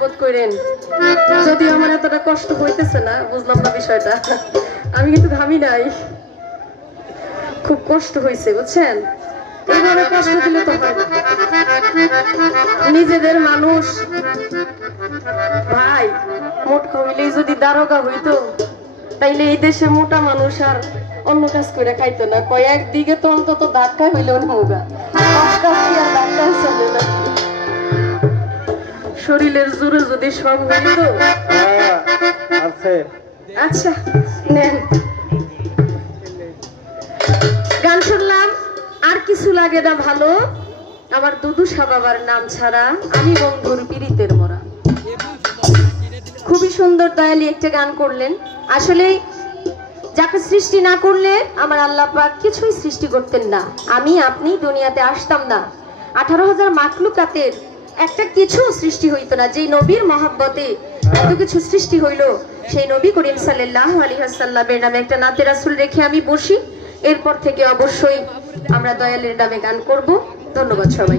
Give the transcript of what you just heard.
বোধ করেন যদিও আমার এতটা কষ্ট হইতেছে না, বুঝলাম না বিষয়টা। আমি কিন্তু ঘামি নাই, খুব কষ্ট হয়েছে বুঝছেন। এইভাবে কষ্ট দিলে তো হয় না, নিজেদের মানুষ ভাই। মোটা হইলেই যদি দারোগা হইতো তাইলে এই দেশে মোটা মানুষ আর অন্য কাজ করে খাইতো না। কয়েকদিকে তো অন্তত ধাক্কা হইলেও নৌগা চলে না। শরীরের জোরে যদি সব হইতো। আচ্ছা নেন, গান শুনলাম আর কিছু লাগে না ভালো, আমার দুদুসা বাবার নাম ছাড়া আমি বন্ধুর পীড়িতের মরা। খুবই সুন্দর দয়ালি একটা গান করলেন। আসলে যাকে সৃষ্টি না করলে আমার আল্লাহ পাক কিছুই সৃষ্টি করতেন না, আমি আপনি দুনিয়াতে আসতাম না। 18,000 মাখলুকাতের একটা কিছু সৃষ্টি হইতো না। যেই নবীর মহব্বতে এত কিছু সৃষ্টি হইল, সেই নবী করিম সাল্লাল্লাহু আলাইহি ওয়াসাল্লামের নামে একটা নাতে রাসূল রেখে আমি বসি। এরপর থেকে অবশ্যই আমরা দয়ালের নামে গান করব। ধন্যবাদ সবাই।